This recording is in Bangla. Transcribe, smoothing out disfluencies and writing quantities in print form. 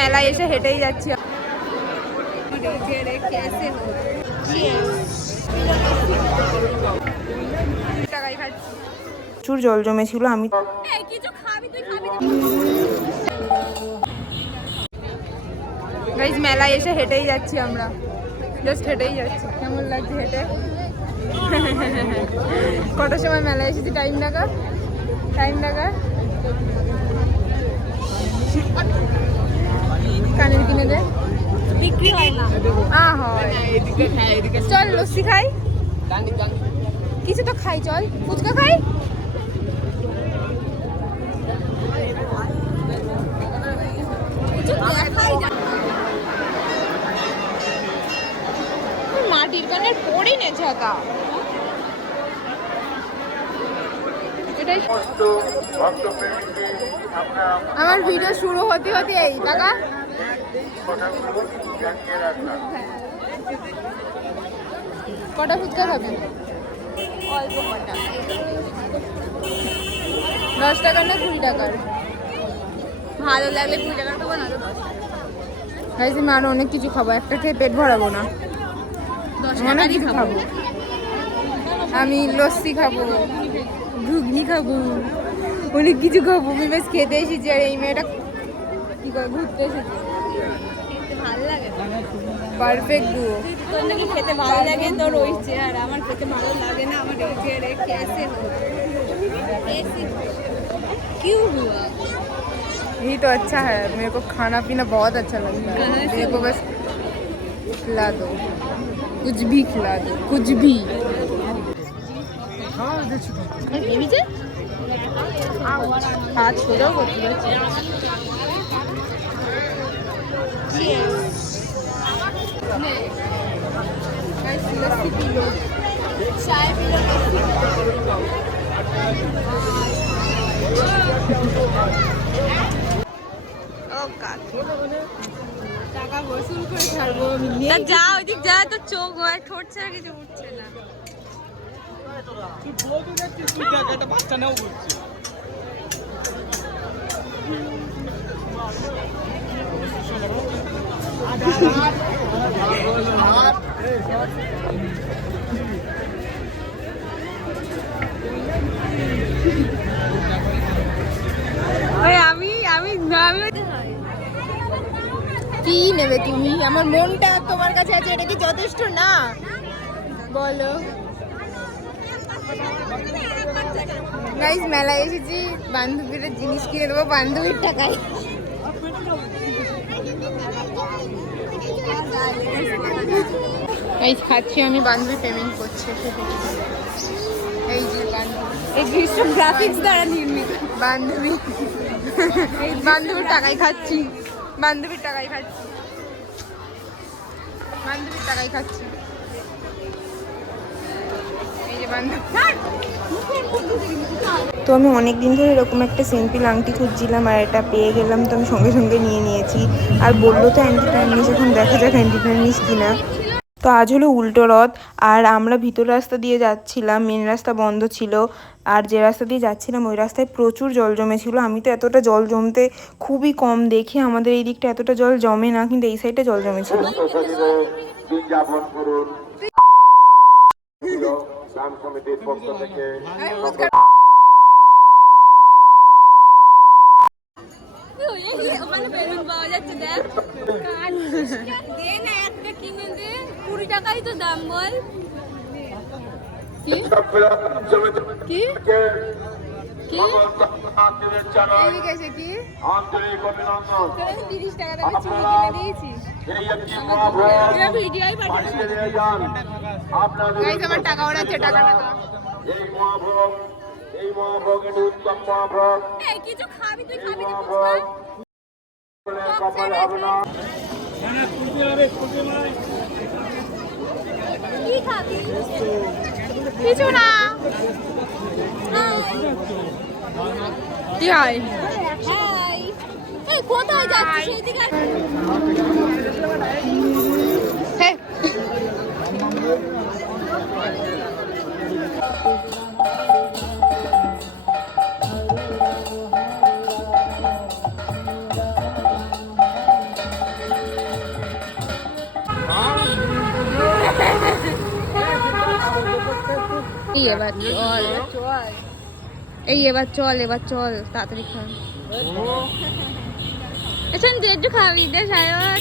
মেলায় এসে হেঁটেই যাচ্ছি। প্রচুর জল জমেছিল। আমি গাইস মেলায় এসে হেঁটেই যাচ্ছি, আমরা জাস্ট হেঁটেই যাচ্ছি। কেমন লাগছে হেঁটে? কটার সময় মেলায় এসেছি? টাইম লাগা কানের কিনে দে, বিক্রি হয় না। হয়, চল লস্যি খাই, কিছু তো খাই, চল ফুচকা খাই। মাটির কানের পড়ি নে ছাতা। আমার ভিডিও শুরু হতে হতে এই টাকা কটা ফুচকা খাবি? অল্প কটা, 10 টাকার না 20 টাকার? ভালো লাগলে 20 টাকার খাবো, না তো 10 টাকা। আমি আরো অনেক কিছু খাবো, একটা খেয়ে পেট ভরাবো না, অনেক কিছু খাবো। আমি লস্যি খাবো, ঘুগনি খাবো, অনেক কিছু খাবো। আমি বেশ খেতে এসেছি, আর এই মেয়েটা কি করে ঘুরতে এসেছি। ভালো লাগে, পারফেক্ট ডুও। তোর নাকি খেতে ভালো লাগে, তোর ওই চেহারা। আমার খেতে ভালো লাগে না, আমার এই চেহারা कैसे हो, क्यों हुआ? ये तो अच्छा है, मेरे को खाना पीना बहुत अच्छा लगता है। मेरे को बस खिला दो, कुछ भी खिला दो, कुछ भी। हाथ छोड़ो, लस्सी पी लो, चाय पी लो, টাকা বসুল করে ছাড়বো। যা ওইদিক যা, তো চোখ হয় ঠোঁট ছাড়া কিছু উঠছে না। বাচ্চা নাও বলছে। কি নেবে তুমি? আমার মনটা তোমার কাছে আছে, এটা কি যথেষ্ট না? বলো। গাইস মেলায় এসেছি, বান্ধবীর জিনিস কিনে দেবো বান্ধবীর টাকায়। গাইস খাচ্ছি আমি, বান্ধবী পেমেন্ট করছে। এই যে বান্ধবী, এই দৃশ্য গ্রাফিক্স দ্বারা নির্মিত। বান্ধবী বান্ধবীর টাকায় খাচ্ছি, বান্ধবীর টাকায় খাচ্ছি, বান্ধবীর টাকায় খাচ্ছি। এই যে বান্ধবী। তো আমি অনেক দিন ধরে এরকম একটা সিম্পল আংটি খুঁজছিলাম, আর এটা পেয়ে গেলাম। তো আমি সঙ্গে সঙ্গে নিয়ে নিয়েছি। আর বললো তো অ্যান্টিটার্নিস, এখন দেখা যাক অ্যান্টিটার্নিস কিনা। তো আজ হলো উল্টো রথ, আর আমরা ভিতর রাস্তা দিয়ে যাচ্ছিলাম, মেন রাস্তা বন্ধ ছিল। আর যে রাস্তা দিয়ে যাচ্ছিলাম ওই রাস্তায় প্রচুর জল জমেছিল। আমি তো এতটা জল জমতে খুবই কম দেখি, আমাদের এই দিকটা এতটা জল জমে না, কিন্তু এই সাইডে জল জমেছিল। টাকাই তো দাম, বল কি কি কি 30 টাকা দামে চুড়ি কিনে দিয়েছি। ভিডিওই পাঠিয়েছি। আমার টাকা ওড়াচ্ছে, টাকা কিছু খাবি, তুই খাবি কি খাবি? কিছু না। কি হয়? কোথায় যাচ্ছিস? সেদিকে এই এবার চল এই এবার চল তাড়াতাড়ি খা এসন তুই একটু খাবি দে সায়ন